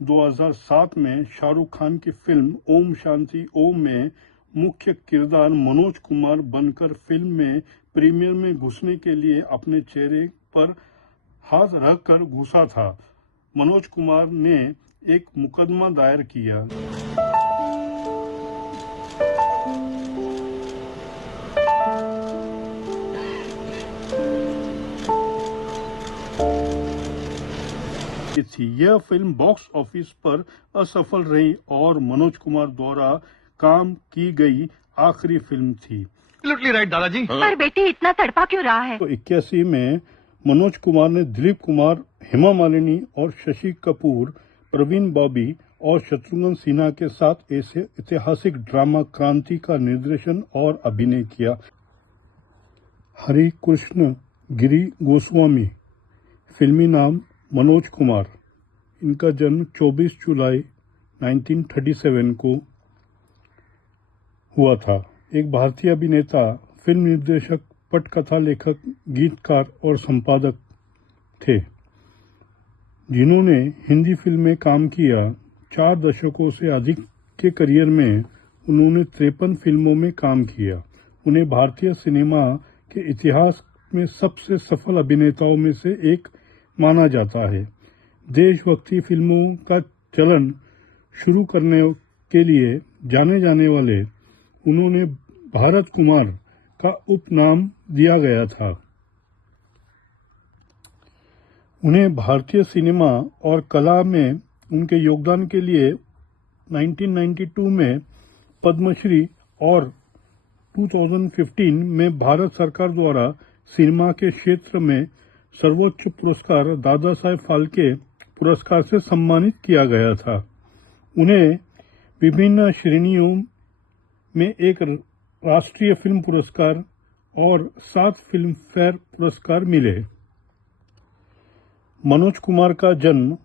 2007 में शाहरुख खान की फिल्म ओम शांति ओम में मुख्य किरदार मनोज कुमार बनकर फिल्म में प्रीमियर में घुसने के लिए अपने चेहरे पर हाथ रखकर घुसा था। मनोज कुमार ने एक मुकदमा दायर किया। थी। यह फिल्म बॉक्स ऑफिस पर असफल रही और मनोज कुमार द्वारा काम की गई आखिरी फिल्म थी। एब्सोल्युटली राइट दादाजी। पर बेटे इतना तड़पा क्यों रहा है? तो 81 में मनोज कुमार ने दिलीप कुमार, हेमा मालिनी और शशि कपूर, प्रवीण बॉबी और शत्रुघ्न सिन्हा के साथ ऐतिहासिक ड्रामा क्रांति का निर्देशन और अभिनय किया। हरि कृष्ण गिरी गोस्वामी, फिल्मी नाम मनोज कुमार। इनका जन्म 24 जुलाई 1937 को हुआ था। एक भारतीय अभिनेता, फिल्म निर्देशक, पटकथा लेखक, गीतकार और संपादक थे जिन्होंने हिंदी फिल्म में काम किया। 4 दशकों से अधिक के करियर में उन्होंने 53 फिल्मों में काम किया। उन्हें भारतीय सिनेमा के इतिहास में सबसे सफल अभिनेताओं में से एक माना जाता है। देशभक्ति फिल्मों का चलन शुरू करने के लिए जाने जाने वाले उन्होंने भारत कुमार का उपनाम दिया गया था। उन्हें भारतीय सिनेमा और कला में उनके योगदान के लिए 1992 में पद्मश्री और 2015 में भारत सरकार द्वारा सिनेमा के क्षेत्र में सर्वोच्च पुरस्कार दादा साहेब फाल्के पुरस्कार से सम्मानित किया गया था। उन्हें विभिन्न श्रेणियों में एक राष्ट्रीय फिल्म पुरस्कार और 7 फिल्म फेयर पुरस्कार मिले। मनोज कुमार का जन्म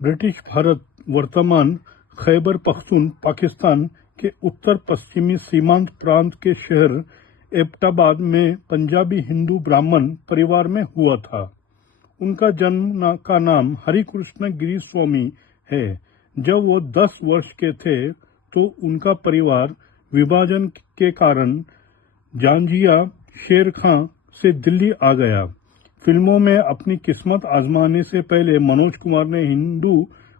ब्रिटिश भारत वर्तमान खैबर पख्तून पाकिस्तान के उत्तर पश्चिमी सीमांत प्रांत के शहर एबटाबाद में पंजाबी हिंदू ब्राह्मण परिवार में हुआ था। उनका जन्म का नाम हरि कृष्ण गिरी स्वामी है। जब वो 10 वर्ष के थे तो उनका परिवार विभाजन के कारण जांजिया शेर खां से दिल्ली आ गया। फिल्मों में अपनी किस्मत आजमाने से पहले मनोज कुमार ने हिंदू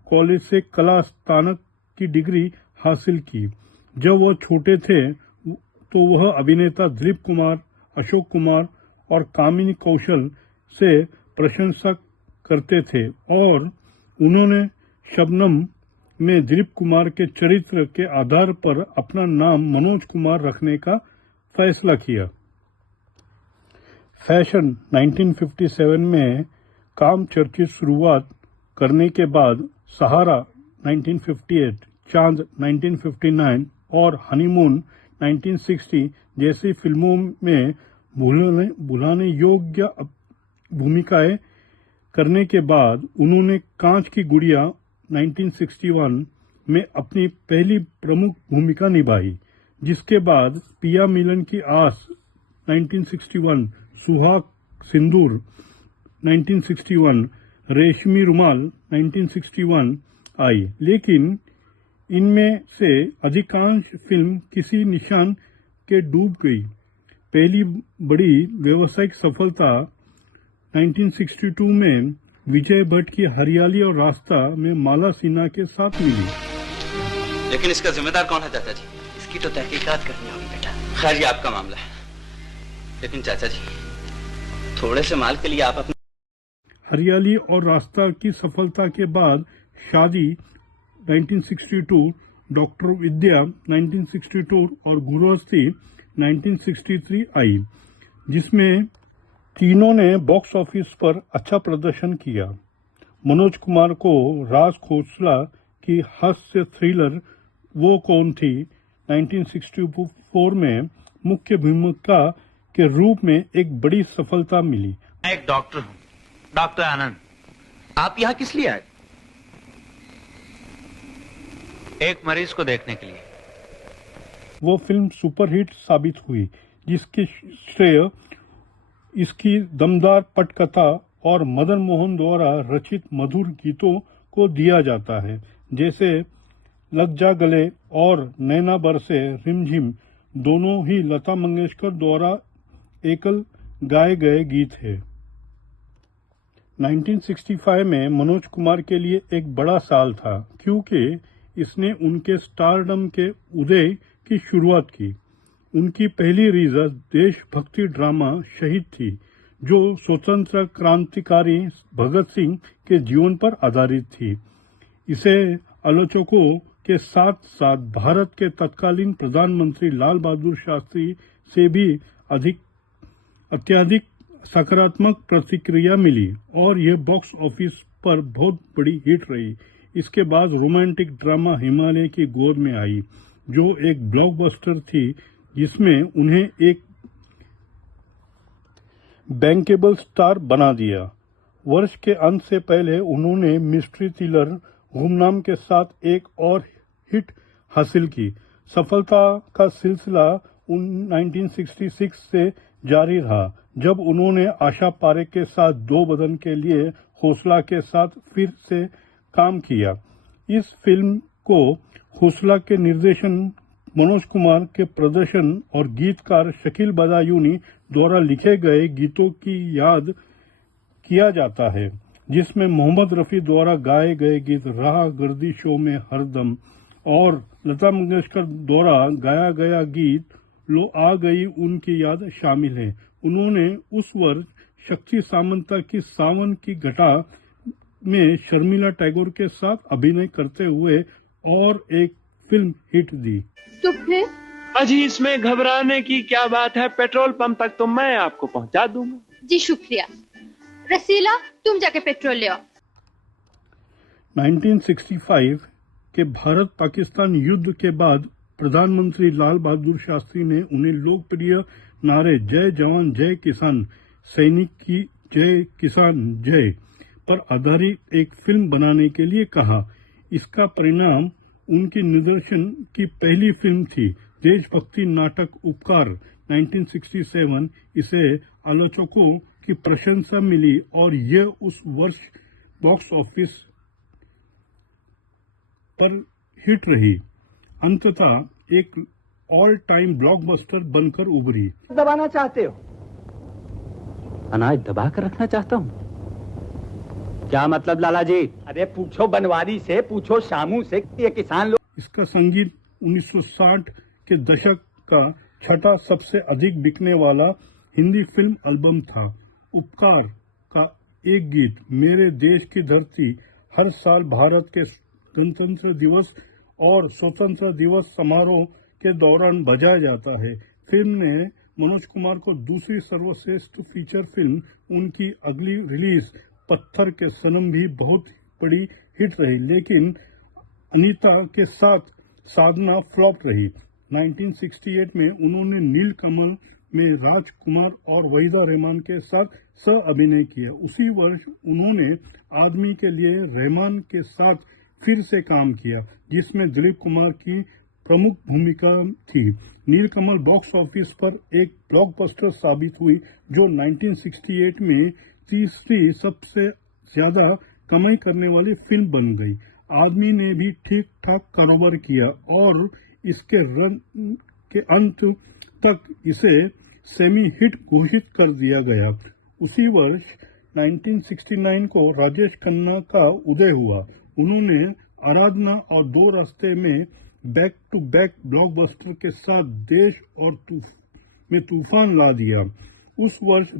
कॉलेज से कला स्नातक की डिग्री हासिल की। जब वह छोटे थे तो वह अभिनेता दिलीप कुमार, अशोक कुमार और कामिनी कौशल से प्रशंसा करते थे और उन्होंने शबनम में दिलीप कुमार के चरित्र के आधार पर अपना नाम मनोज कुमार रखने का फैसला किया। फैशन 1957 में काम चर्चित शुरुआत करने के बाद सहारा 1958, चांद 1959 और हनीमून 1960 जैसी फिल्मों में भुलाने योग्य भूमिकाएं करने के बाद उन्होंने कांच की गुड़िया 1961 में अपनी पहली प्रमुख भूमिका निभाई, जिसके बाद पिया मिलन की आस 1961, सुहाग सिंदूर 1961, रेशमी रुमाल 1961 आई। लेकिन इनमें से अधिकांश फिल्म किसी निशान के डूब गई। पहली बड़ी व्यावसायिक सफलता 1962 में विजय भट्ट की हरियाली और रास्ता में माला सिन्हा के साथ मिली। लेकिन इसका जिम्मेदार कौन है चाचा जी? इसकी तो तहकीकात करनी होगी बेटा। खैर ये आपका मामला है, लेकिन चाचा जी थोड़े से माल के लिए आप अपने हरियाली और रास्ता की सफलता के बाद शादी 1962, डॉक्टर विद्या 1962 और गुरुहस्ती 1963 आई, जिसमें तीनों ने बॉक्स ऑफिस पर अच्छा प्रदर्शन किया। मनोज कुमार को राज खोसला की हास्य थ्रिलर वो कौन थी 1964 में मुख्य भूमिका के रूप में एक बड़ी सफलता मिली। मैं एक डॉक्टर हूँ, डॉक्टर आनंद। आप यहाँ किस लिए आए? एक मरीज को देखने के लिए। वो फिल्म सुपरहिट साबित हुई, जिसकी श्रेय इसकी दमदार पटकथा और मदन मोहन द्वारा रचित मधुर गीतों को दिया जाता है, जैसे लग जा गले और नैना बरसे रिमझिम दोनों ही लता मंगेशकर द्वारा एकल गाए गए गीत हैं। 1965 में मनोज कुमार के लिए एक बड़ा साल था, क्योंकि इसने उनके स्टारडम के उदय की शुरुआत की। उनकी पहली रिलीज देशभक्ति ड्रामा शहीद थी, जो स्वतंत्र क्रांतिकारी भगत सिंह के जीवन पर आधारित थी। इसे आलोचकों के साथ साथ भारत के तत्कालीन प्रधानमंत्री लाल बहादुर शास्त्री से भी अत्यधिक सकारात्मक प्रतिक्रिया मिली और यह बॉक्स ऑफिस पर बहुत बड़ी हिट रही। इसके बाद रोमांटिक ड्रामा हिमालय की गोद में आई, जो एक ब्लॉकबस्टर थी, जिसमें उन्हें एक बैंकेबल स्टार बना दिया। वर्ष के अंत से पहले उन्होंने मिस्ट्री थ्रिलर गुमनाम के साथ एक और हिट हासिल की। सफलता का सिलसिला 1966 से जारी रहा, जब उन्होंने आशा पारेख के साथ दो बदन के लिए हौसला के साथ फिर से काम किया। इस फिल्म को हौसला के निर्देशन, मनोज कुमार के प्रदर्शन और गीतकार शकील बदायूनी द्वारा लिखे गए गीतों की याद किया जाता है, जिसमें मोहम्मद रफी द्वारा गाए गए गीत राह गर्दिशों में हरदम और लता मंगेशकर द्वारा गाया गया गीत लो आ गई उनकी याद शामिल है। उन्होंने उस वर्ष शक्ति सामंता की सावन की घटा में शर्मिला टैगोर के साथ अभिनय करते हुए और एक फिल्म हिट दी। तो फिर अजी इसमें घबराने की क्या बात है, पेट्रोल पंप तक तो मैं आपको पहुंचा दूंगा। जी शुक्रिया। रसीला, तुम जाके पेट्रोल ले आओ। 1965 के भारत पाकिस्तान युद्ध के बाद प्रधानमंत्री लाल बहादुर शास्त्री ने उन्हें लोकप्रिय नारे जय जवान जय किसान, सैनिक की जय किसान जय पर आधारित एक फिल्म बनाने के लिए कहा। इसका परिणाम उनकी निर्देशन की पहली फिल्म थी, देशभक्ति नाटक उपकार 1967। इसे आलोचकों की प्रशंसा मिली और यह उस वर्ष बॉक्स ऑफिस पर हिट रही। अंततः एक ऑल टाइम ब्लॉकबस्टर बनकर उभरी। दबाना चाहते हो? अनाज दबा कर रखना चाहता हूँ। क्या मतलब लाला जी? अरे पूछो बनवारी से, पूछो शामू से, ये किसान लोग। इसका संगीत 1960 के दशक का छठा सबसे अधिक बिकने वाला हिंदी फिल्म एल्बम था। उपकार का एक गीत मेरे देश की धरती हर साल भारत के गणतंत्र दिवस और स्वतंत्र दिवस समारोह के दौरान बजाया जाता है। फिल्म ने मनोज कुमार को दूसरी सर्वश्रेष्ठ फीचर फिल्म, उनकी अगली रिलीज पत्थर के सनम भी बहुत बड़ी हिट रही, लेकिन अनीता के साथ साधना फ्लॉप रही। 1968 में उन्होंने नीलकमल में राजकुमार और वहीदा रहमान के साथ सह अभिनय किया। उसी वर्ष उन्होंने आदमी के लिए रहमान के साथ फिर से काम किया, जिसमें दिलीप कुमार की प्रमुख भूमिका थी। नीलकमल बॉक्स ऑफिस पर एक ब्लॉकबस्टर साबित हुई, जो 1968 में तीसरी सबसे ज्यादा कमाई करने वाली फिल्म बन गई। आदमी ने भी ठीक ठाक कारोबार किया और इसके रन के अंत तक इसे सेमी हिट घोषित कर दिया गया। उसी वर्ष 1969 को राजेश खन्ना का उदय हुआ। उन्होंने आराधना और दो रास्ते में बैक टू बैक ब्लॉकबस्टर के साथ देश और में तूफान ला दिया। उस वर्ष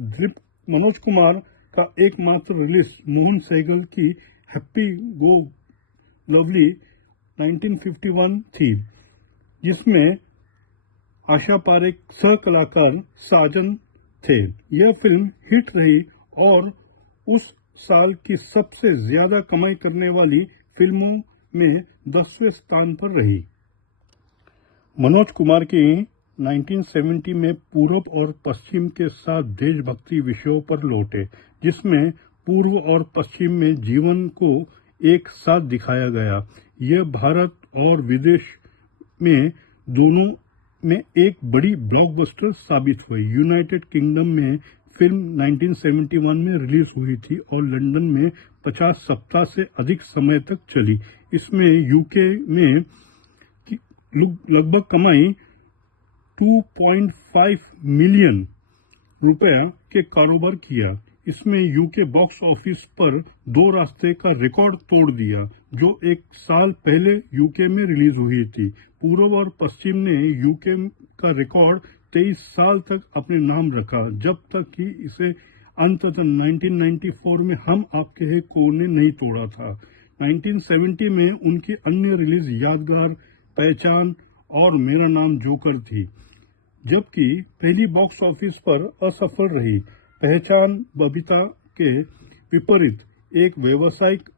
मनोज कुमार का एकमात्र रिलीज मोहन सहगल की हैप्पी गो लवली 1951 थी, जिसमें आशा पारेख सह कलाकार साजन थे। यह फिल्म हिट रही और उस साल की सबसे ज्यादा कमाई करने वाली फिल्मों में 10वें स्थान पर रही। मनोज कुमार की 1970 में पूर्व और पश्चिम के साथ देशभक्ति विषयों पर लौटे, जिसमें पूर्व और पश्चिम में जीवन को एक साथ दिखाया गया। यह भारत और विदेश में दोनों में एक बड़ी ब्लॉकबस्टर साबित हुई। यूनाइटेड किंगडम में फिल्म 1971 में रिलीज हुई थी और लंदन में 50 सप्ताह से अधिक समय तक चली। इसमें यूके में लगभग कमाई 2.5 मिलियन रुपया के कारोबार किया। इसमें यूके बॉक्स ऑफिस पर 2 रास्ते का रिकॉर्ड तोड़ दिया, जो 1 साल पहले यूके में रिलीज हुई थी। पूर्व और पश्चिम ने यूके का रिकॉर्ड 23 साल तक अपने नाम रखा, जब तक कि इसे अंततः 1994 में हम आपके हैं कौन ने नहीं तोड़ा था। 1970 में उनकी अन्य रिलीज यादगार, पहचान और मेरा नाम जोकर थी, जबकि पहली बॉक्स ऑफिस पर असफल रही। पहचान बबीता के विपरीत एक व्यावसायिक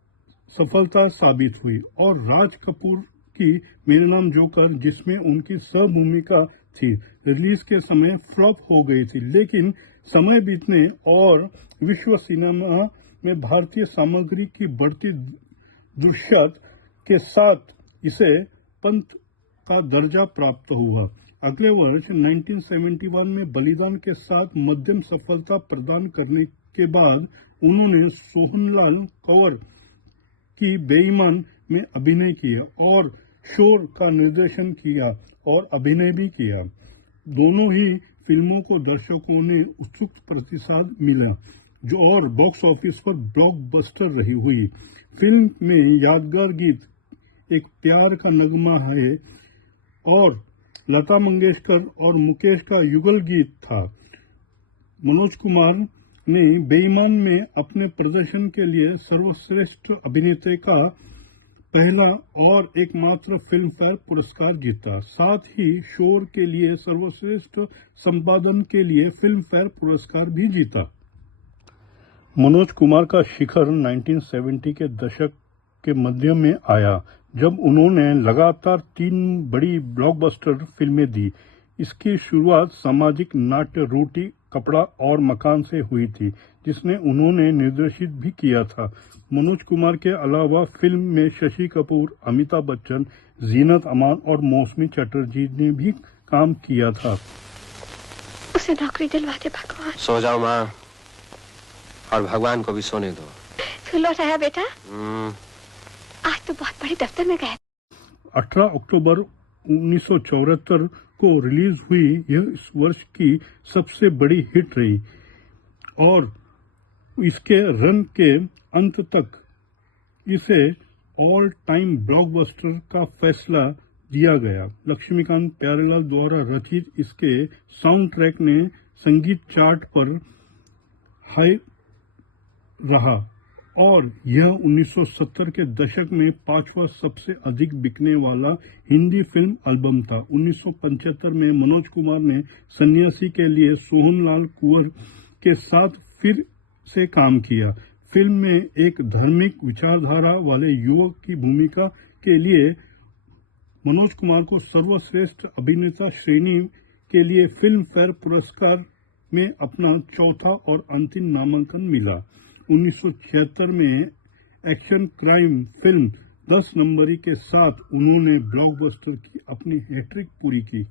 सफलता साबित हुई और राज कपूर की मेरा नाम जोकर, जिसमें उनकी सहभूमिका थी, रिलीज के समय फ्लॉप हो गई थी, लेकिन समय बीतने और विश्व सिनेमा में भारतीय सामग्री की बढ़ती दृश्यता के साथ इसे पंत का दर्जा प्राप्त हुआ। अगले वर्ष 1971 में बलिदान के साथ मध्यम सफलता प्रदान करने के बाद उन्होंने सोहनलाल कंवर की बेईमान में अभिनय किया और शोर का निर्देशन किया और अभिनय भी किया। दोनों ही फिल्मों को दर्शकों ने उत्सुक प्रतिसाद मिला, जो और बॉक्स ऑफिस पर ब्लॉकबस्टर रही हुई। फिल्म में यादगार गीत एक प्यार का नगमा है और लता मंगेशकर और मुकेश का युगल गीत था। मनोज कुमार ने बेईमान में अपने प्रदर्शन के लिए सर्वश्रेष्ठ अभिनेता का पहला और एकमात्र फिल्म फेयर पुरस्कार जीता। साथ ही शोर के लिए सर्वश्रेष्ठ संपादन के लिए फिल्म फेयर पुरस्कार भी जीता। मनोज कुमार का शिखर 1970 के दशक के मध्य में आया, जब उन्होंने लगातार 3 बड़ी ब्लॉकबस्टर फिल्में दी। इसकी शुरुआत सामाजिक नाट्य रोटी कपड़ा और मकान से हुई थी, जिसने उन्होंने निर्देशित भी किया था। मनोज कुमार के अलावा फिल्म में शशि कपूर, अमिताभ बच्चन, जीनत अमान और मौसमी चटर्जी ने भी काम किया था। उसे नौकरी दिलवा दे भगवान। सो जाओ माँ, और भगवान को भी सोने दो। फिर लौट आया बेटा? आज तो बहुत बड़े दफ्तर में गए। 18 अक्टूबर 1974 को रिलीज हुई यह इस वर्ष की सबसे बड़ी हिट रही और इसके रन के अंत तक इसे ऑल टाइम ब्लॉकबस्टर का फैसला दिया गया। लक्ष्मीकांत प्यारेलाल द्वारा रचित इसके साउंड ट्रैक ने संगीत चार्ट पर हाई रहा और यह 1970 के दशक में 5वां सबसे अधिक बिकने वाला हिंदी फिल्म एल्बम था। 1975 में मनोज कुमार ने सन्यासी के लिए सोहनलाल कुंवर के साथ फिर से काम किया। फिल्म में एक धार्मिक विचारधारा वाले युवक की भूमिका के लिए मनोज कुमार को सर्वश्रेष्ठ अभिनेता श्रेणी के लिए फिल्म फेयर पुरस्कार में अपना चौथा और अंतिम नामांकन मिला। 1976 में एक्शन क्राइम फिल्म 10 नंबरी के साथ उन्होंने ब्लॉकबस्टर की अपनी हैट्रिक पूरी की।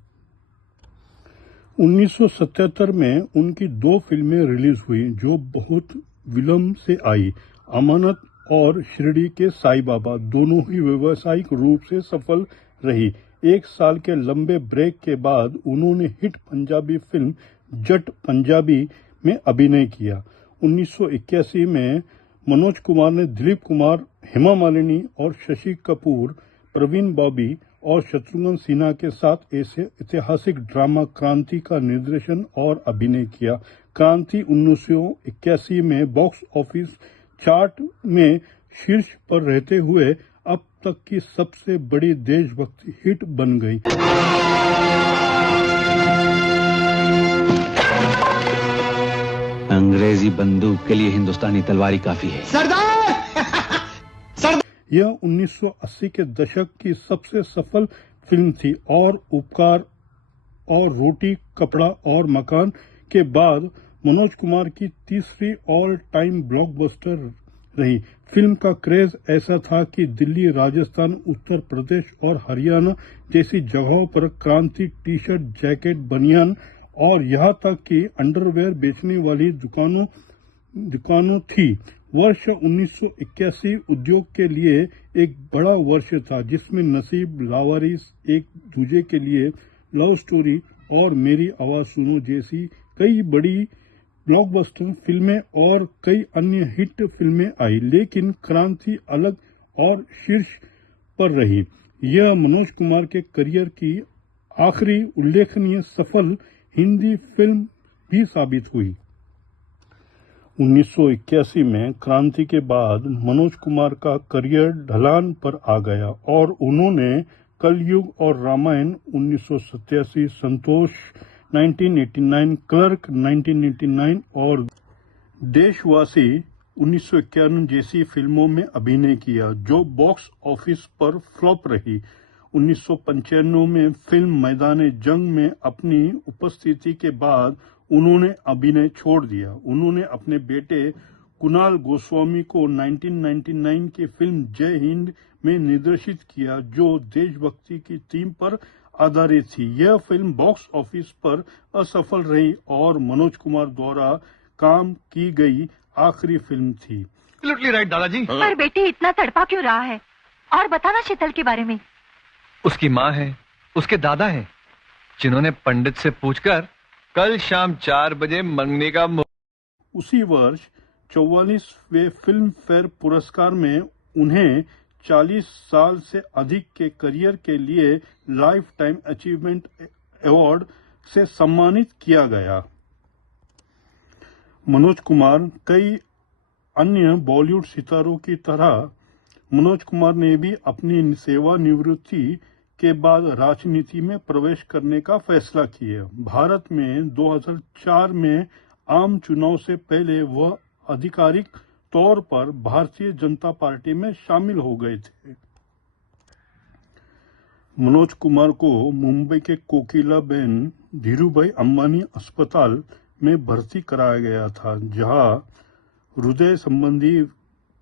1977 में उनकी 2 फिल्में रिलीज हुई जो बहुत विलंब से आई। अमानत और शिरडी के साईं बाबा दोनों ही व्यावसायिक रूप से सफल रही। 1 साल के लंबे ब्रेक के बाद उन्होंने हिट पंजाबी फिल्म जट पंजाबी में अभिनय किया। 1981 में मनोज कुमार ने दिलीप कुमार, हेमा मालिनी और शशि कपूर, प्रवीण बॉबी और शत्रुघ्न सिन्हा के साथ ऐसे ऐतिहासिक ड्रामा क्रांति का निर्देशन और अभिनय किया। क्रांति 1981 में बॉक्स ऑफिस चार्ट में शीर्ष पर रहते हुए अब तक की सबसे बड़ी देशभक्ति हिट बन गई। अंग्रेजी बंदूक के लिए हिंदुस्तानी तलवारी काफी है। यह 1980 के दशक की सबसे सफल फिल्म थी और उपकार और रोटी कपड़ा और मकान के बाद मनोज कुमार की तीसरी ऑल टाइम ब्लॉकबस्टर रही। फिल्म का क्रेज ऐसा था कि दिल्ली, राजस्थान, उत्तर प्रदेश और हरियाणा जैसी जगहों पर क्रांति टी शर्ट, जैकेट, बनियान और यहाँ तक कि अंडरवेयर बेचने वाली दुकानों थी। वर्ष 1981 उद्योग के लिए एक बड़ा वर्ष था, जिसमें नसीब, लावारिस, एक दूजे के लिए, लव स्टोरी और मेरी आवाज सुनो जैसी कई बड़ी ब्लॉकबस्टर फिल्में और कई अन्य हिट फिल्में आई, लेकिन क्रांति अलग और शीर्ष पर रही। यह मनोज कुमार के करियर की आखिरी उल्लेखनीय सफल हिंदी फिल्म भी साबित हुई। 1981 में क्रांति के बाद मनोज कुमार का करियर ढलान पर आ गया और उन्होंने कलयुग और रामायण 1987, संतोष 1989, क्लर्क 1989 और देशवासी 1991 जैसी फिल्मों में अभिनय किया, जो बॉक्स ऑफिस पर फ्लॉप रही। 1995 में फिल्म मैदान जंग में अपनी उपस्थिति के बाद उन्होंने अभिनय छोड़ दिया। उन्होंने अपने बेटे कुणाल गोस्वामी को 1999 की फिल्म जय हिंद में निर्देशित किया, जो देशभक्ति की थीम पर आधारित थी। यह फिल्म बॉक्स ऑफिस पर असफल रही और मनोज कुमार द्वारा काम की गई आखिरी फिल्म थी। एब्सोल्युटली राइट दादाजी। पर बेटी इतना तड़पा क्यों रहा है? और बताना शीतल के बारे में। उसकी माँ है, उसके दादा है, जिन्होंने पंडित से पूछकर कल शाम 4 बजे मंगने का उसी वर्ष 44वें फिल्म फेयर पुरस्कार में उन्हें 40 साल से अधिक के करियर के लिए लाइफ टाइम अचीवमेंट अवार्ड से सम्मानित किया गया। मनोज कुमार कई अन्य बॉलीवुड सितारों की तरह मनोज कुमार ने भी अपनी सेवानिवृत्ति के बाद राजनीति में प्रवेश करने का फैसला किया। भारत में 2004 में आम चुनाव से पहले वह आधिकारिक तौर पर भारतीय जनता पार्टी में शामिल हो गए थे। मनोज कुमार को मुंबई के कोकिलाबेन धीरूभाई अंबानी अस्पताल में भर्ती कराया गया था, जहां हृदय संबंधी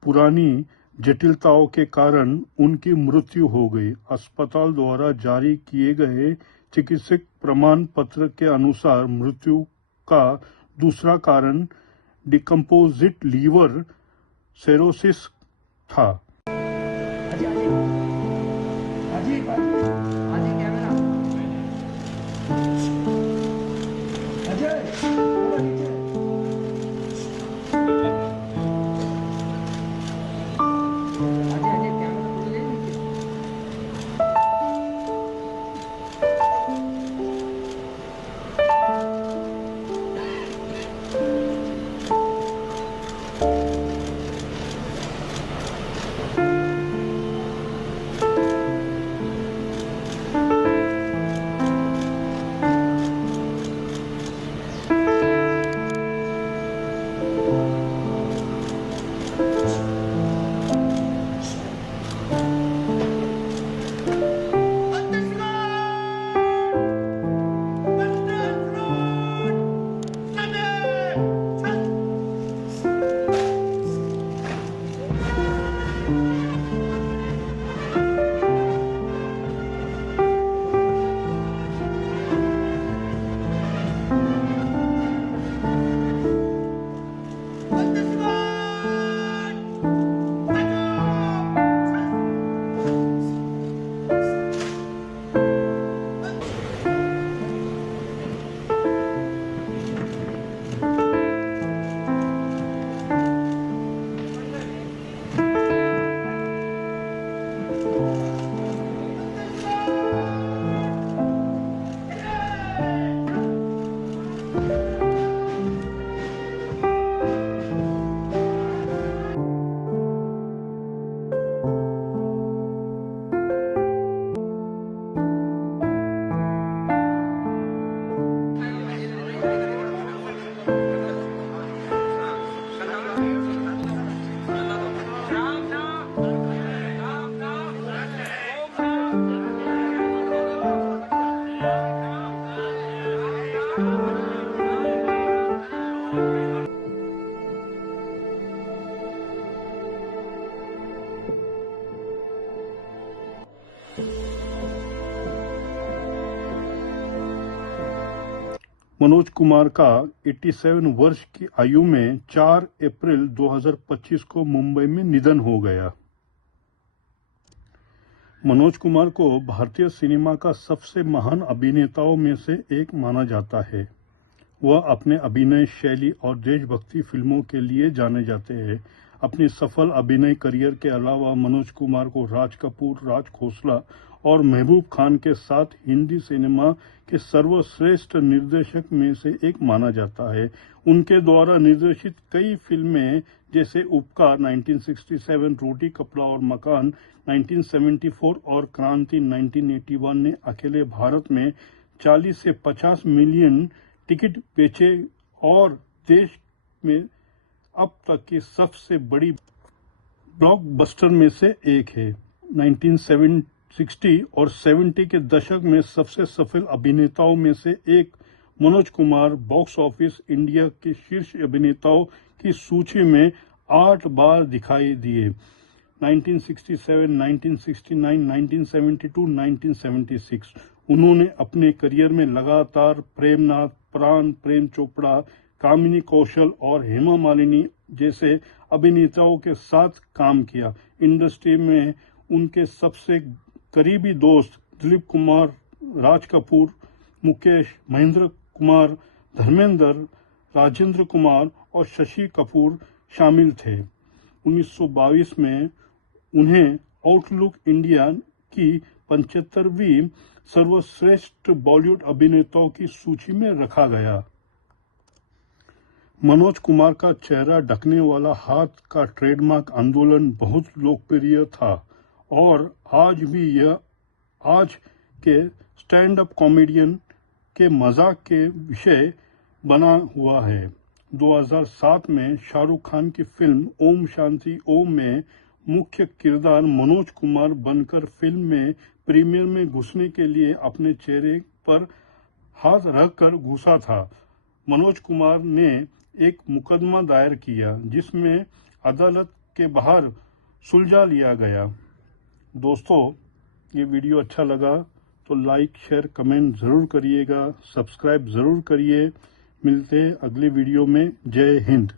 पुरानी जटिलताओं के कारण उनकी मृत्यु हो गई। अस्पताल द्वारा जारी किए गए चिकित्सक प्रमाण पत्र के अनुसार मृत्यु का दूसरा कारण डिकम्पोजिट लीवर सेरोसिस था। मनोज कुमार का 87 वर्ष की आयु में 4 अप्रैल 2025 को मुंबई में निधन हो गया। मनोज कुमार को भारतीय सिनेमा का सबसे महान अभिनेताओं में से एक माना जाता है। वह अपने अभिनय शैली और देशभक्ति फिल्मों के लिए जाने जाते हैं। अपनी सफल अभिनय करियर के अलावा मनोज कुमार को राज कपूर, राज खोसला और महबूब खान के साथ हिंदी सिनेमा के सर्वश्रेष्ठ निर्देशक में से एक माना जाता है। उनके द्वारा निर्देशित कई फिल्में जैसे उपकार 1967, रोटी कपड़ा और मकान 1974 और क्रांति 1981 ने अकेले भारत में 40 से 50 मिलियन टिकट बेचे और देश में अब तक की सबसे बड़ी ब्लॉकबस्टर में से एक है। 1960 और 70 के दशक में सबसे सफल अभिनेताओं में से एक Manoj Kumar box office India के शीर्ष अभिनेताओं की सूची में 8 बार दिखाई दिए। 1967, 1969, 1972, 1976। उन्होंने अपने करियर में लगातार प्रेमनाथ, प्राण, प्रेम चोपड़ा, कामिनी कौशल और हेमा मालिनी जैसे अभिनेताओं के साथ काम किया। इंडस्ट्री में उनके सबसे करीबी दोस्त दिलीप कुमार, राज कपूर, मुकेश, महेंद्र कुमार, धर्मेंद्र, राजेंद्र कुमार और शशि कपूर शामिल थे। 1922 में उन्हें आउटलुक इंडिया की 75वीं सर्वश्रेष्ठ बॉलीवुड अभिनेताओं की सूची में रखा गया। मनोज कुमार का चेहरा ढकने वाला हाथ का ट्रेडमार्क आंदोलन बहुत लोकप्रिय था और आज भी यह आज के स्टैंड अप कॉमेडियन के मजाक के विषय बना हुआ है। 2007 में शाहरुख खान की फिल्म ओम शांति ओम में मुख्य किरदार मनोज कुमार बनकर फिल्म में प्रीमियर में घुसने के लिए अपने चेहरे पर हाथ रखकर घुसा था। मनोज कुमार ने एक मुकदमा दायर किया जिसमें अदालत के बाहर सुलझा लिया गया। दोस्तों, ये वीडियो अच्छा लगा तो लाइक, शेयर, कमेंट जरूर करिएगा, सब्सक्राइब जरूर करिए। मिलते हैं अगले वीडियो में। जय हिंद।